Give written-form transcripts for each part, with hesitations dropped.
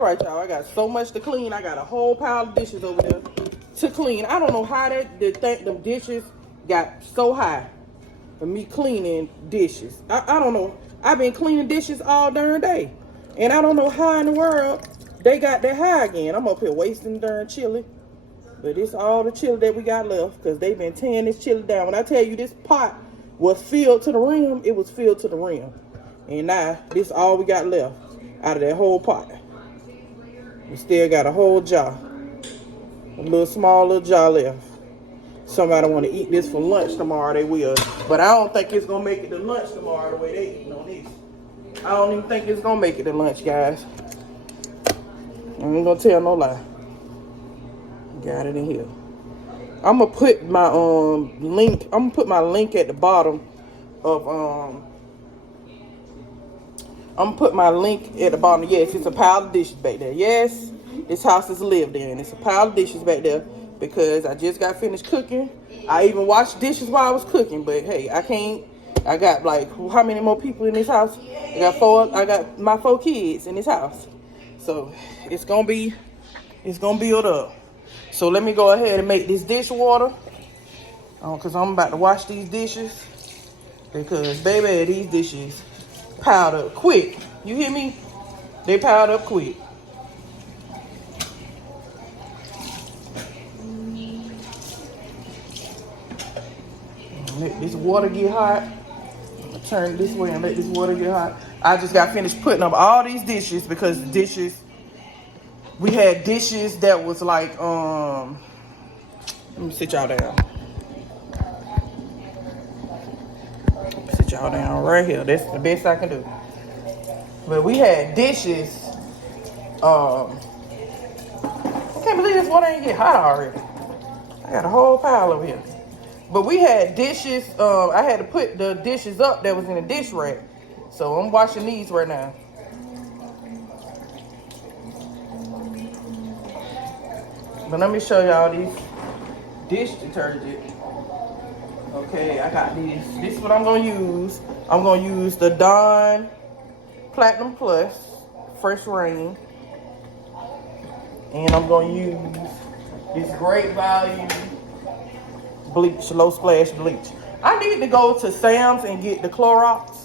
All right, y'all, I got so much to clean. I got a whole pile of dishes over there to clean. I don't know how them dishes got so high for me cleaning dishes. I don't know. I've been cleaning dishes all darn day. And I don't know how in the world they got that high again. I'm up here wasting darn chili. But it's all the chili that we got left because they've been tearing this chili down. When I tell you this pot was filled to the rim, it was filled to the rim. And now, this all we got left out of that whole pot. We still got a whole jar. A small little jar left. Somebody want to eat this for lunch tomorrow, they will. But I don't think it's going to make it to lunch tomorrow the way they eating on this. I don't even think it's going to make it to lunch, guys. I ain't going to tell no lie. Got it in here. I'm going to put my link. I'm going to put my link at the bottom of I'm gonna put my link at the bottom. Yes, it's a pile of dishes back there. Yes, this house is lived in. It's a pile of dishes back there because I just got finished cooking. I even washed dishes while I was cooking, but hey, I can't. I got like how many more people in this house? I got 4. I got my 4 kids in this house, so it's gonna build up. So let me go ahead and make this dishwater, cause I'm about to wash these dishes because baby, these dishes piled up quick. You hear me? They piled up quick. Let this water get hot. I'm gonna turn this way and let this water get hot. I just got finished putting up all these dishes because we had dishes that was like, let me sit y'all down. Sit y'all down right here. That's the best I can do. But we had dishes. I can't believe this water ain't get hot already. I got a whole pile over here. But we had dishes. I had to put the dishes up that was in the dish rack. So I'm washing these right now. But let me show y'all these dish detergent. Okay, I got these. This is what I'm gonna use. I'm gonna use the Dawn Platinum Plus Fresh Rain. And I'm gonna use this Great Value bleach, low splash bleach. I need to go to Sam's and get the Clorox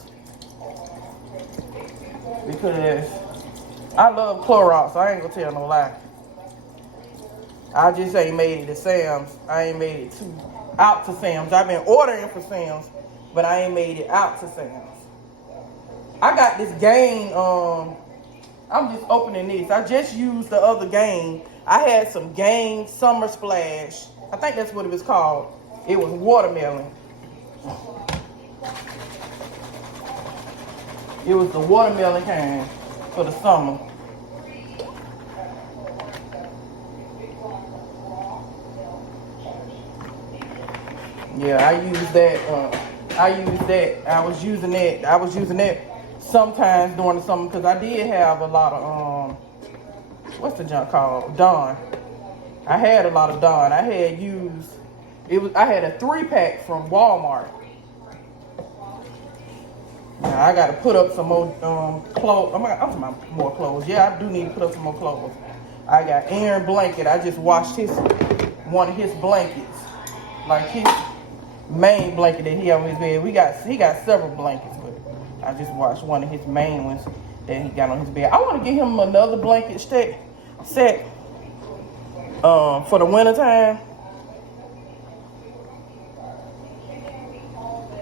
because I love Clorox. I ain't gonna tell no lie. I just ain't made it to Sam's. I ain't made it out to Sam's. I've been ordering for Sam's, but I ain't made it out to Sam's. I got this Gain. I'm just opening this. I just used the other Gain. I had some Gain Summer Splash. I think that's what it was called. It was watermelon. It was the watermelon kind for the summer. Yeah, I used that. I was using that sometimes during the summer because I did have a lot of what's the junk called? Dawn. I had a lot of Dawn. I had used I had a 3-pack from Walmart. Now I got to put up some more clothes. I'm talking more clothes. Yeah, I do need to put up some more clothes. I got Aaron blanket. I just washed one of his blankets, like his main blanket that he had on his bed. He got several blankets, but I just washed one of his main ones that he got on his bed. I want to get him another blanket set for the winter time.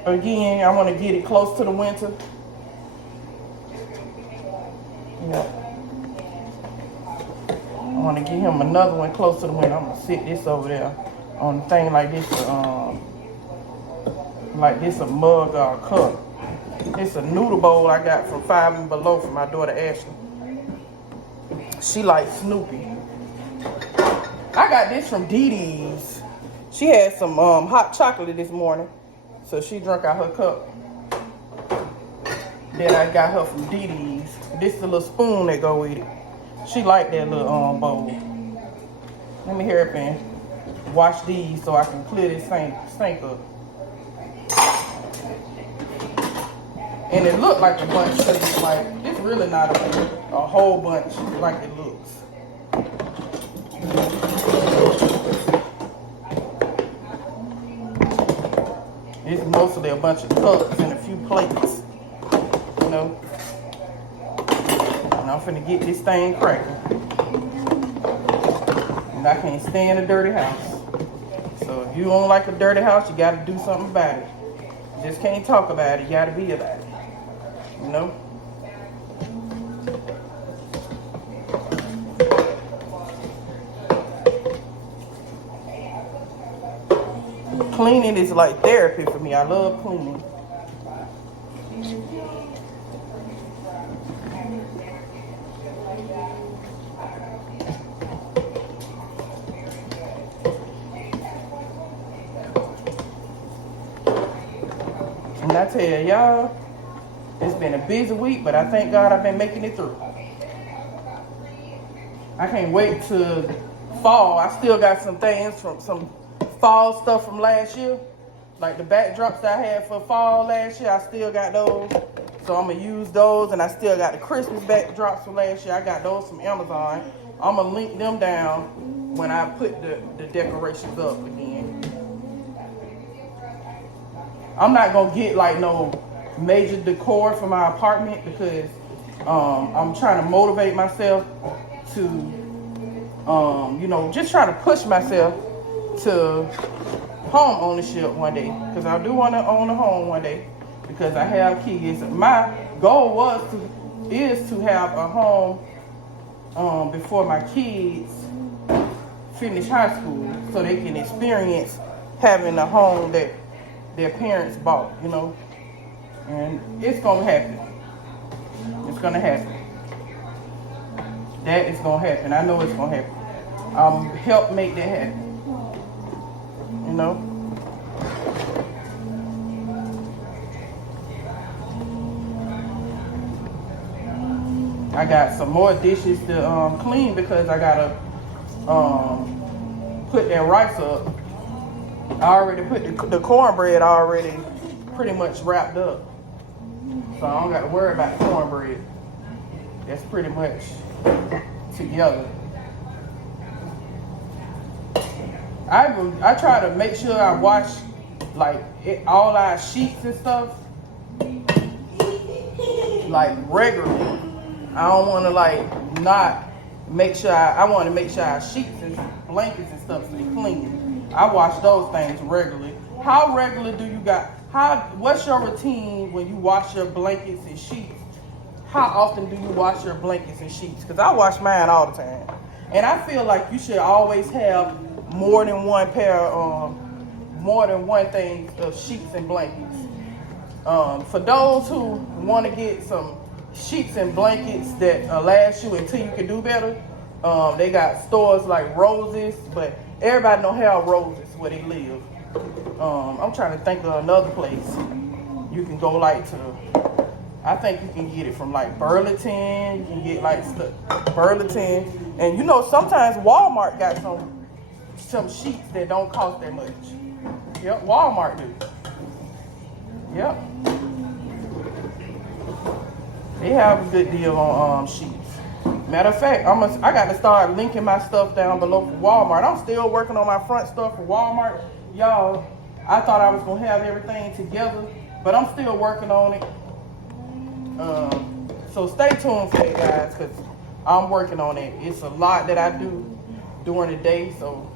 Again, I want to get it close to the winter. Yeah. I want to get him another one close to the winter. I'm going to sit this over there on the thing like this, a mug or a cup. It's a noodle bowl I got from Five and Below from my daughter Ashley. She likes Snoopy. I got this from Dee Dee's. She had some hot chocolate this morning, so she drank out her cup. Then I got her from Dee Dee's. This is the little spoon that go with it. She liked that little bowl. Let me hurry up and wash these so I can clear this sink up. And it looked like a bunch, because it's like, this really not a whole bunch like it looks. It's mostly a bunch of cups and a few plates, you know. And I'm finna get this thing cracking. And I can't stand a dirty house. So if you don't like a dirty house, you gotta do something about it. You just can't talk about it, you gotta be about it. You know? Cleaning is like therapy for me. I love cleaning. And I tell y'all, it's been a busy week, but I thank God I've been making it through. I can't wait to fall. I still got some things from some fall stuff from last year. Like the backdrops that I had for fall last year, I still got those. So I'm going to use those. And I still got the Christmas backdrops from last year. I got those from Amazon. I'm going to link them down when I put the decorations up again. I'm not going to get like no major decor for my apartment because I'm trying to motivate myself to, you know, just try to push myself to home ownership one day, because I do want to own a home one day because I have kids. My goal is to have a home before my kids finish high school, so they can experience having a home that their parents bought, you know. And it's gonna happen. It's gonna happen. That is gonna happen. I know it's gonna happen. Help make that happen. You know? I got some more dishes to clean because I gotta put that rice up. I already put the cornbread already pretty much wrapped up. So I don't gotta worry about the cornbread. That's pretty much together. I try to make sure I wash like all our sheets and stuff like regularly. I don't want to like not make sure I want to make sure our sheets and blankets and stuff stay clean. I wash those things regularly. How regular do you got? What's your routine when you wash your blankets and sheets? How often do you wash your blankets and sheets? Because I wash mine all the time. And I feel like you should always have more than one thing of sheets and blankets. For those who want to get some sheets and blankets that last you until you can do better, they got stores like Roses, but everybody don't have Roses where they live. I'm trying to think of another place you can go like to. I think you can get it from like Burlington. You can get like Burlington, and you know sometimes Walmart got some sheets that don't cost that much. Yep, Walmart do. Yep, they have a good deal on sheets. Matter of fact, I got to start linking my stuff down below for Walmart. I'm still working on my front stuff for Walmart, y'all. I thought I was gonna have everything together, but I'm still working on it. So stay tuned for it, guys, because I'm working on it. It's a lot that I do during the day, so.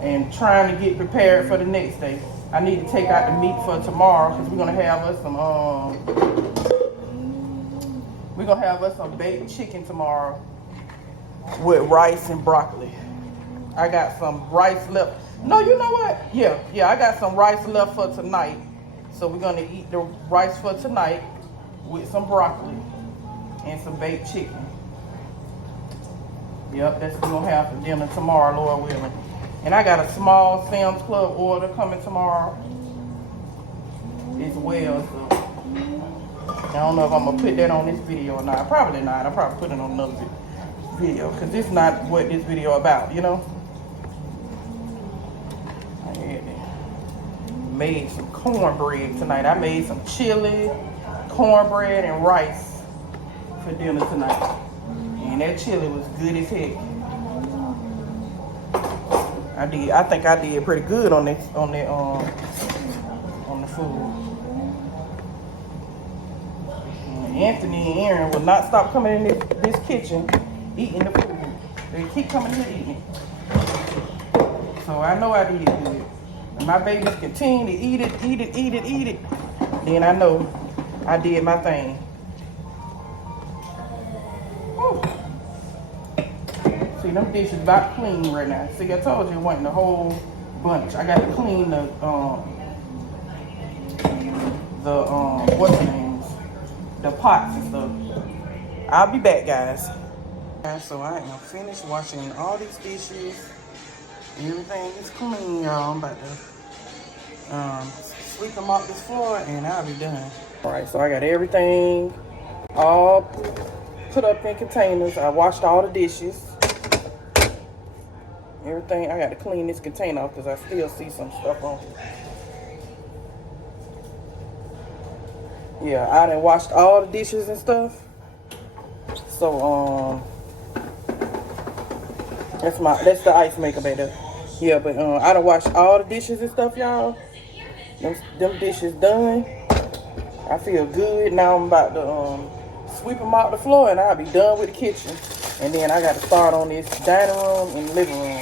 And trying to get prepared for the next day. I need to take out the meat for tomorrow because we're gonna have us some baked chicken tomorrow with rice and broccoli. I got some rice left. No, you know what? Yeah, I got some rice left for tonight. So we're gonna eat the rice for tonight with some broccoli and some baked chicken. Yep, that's what we're gonna have for dinner tomorrow, Lord willing. And I got a small Sam's Club order coming tomorrow as well. So I don't know if I'm gonna put that on this video or not. Probably not. I'll probably put it on another video because this is not what this video about, you know. made some cornbread tonight. I made some chili, cornbread, and rice for dinner tonight. And that chili was good as heck. I think I did pretty good on the food. And Anthony and Aaron will not stop coming in this kitchen eating the food. They keep coming here eating it. So I know I did good. And my babies continue to eat it. Then I know I did my thing. Whew. See, them dishes about clean right now. See, I told you it wasn't the whole bunch. I got to clean the what's the names? The pots and stuff. I'll be back, guys. So I am finished washing all these dishes. Everything is clean, y'all. I'm about to sweep them off this floor and I'll be done. Alright, so I got everything all put up in containers. I washed all the dishes. Everything, I got to clean this container off because I still see some stuff on. Yeah, I done washed all the dishes and stuff. So, that's the ice maker baby. Yeah, but I done washed all the dishes and stuff, y'all. Them dishes done. I feel good. Now I'm about to sweep them out the floor and I'll be done with the kitchen. And then I got to start on this dining room and living room.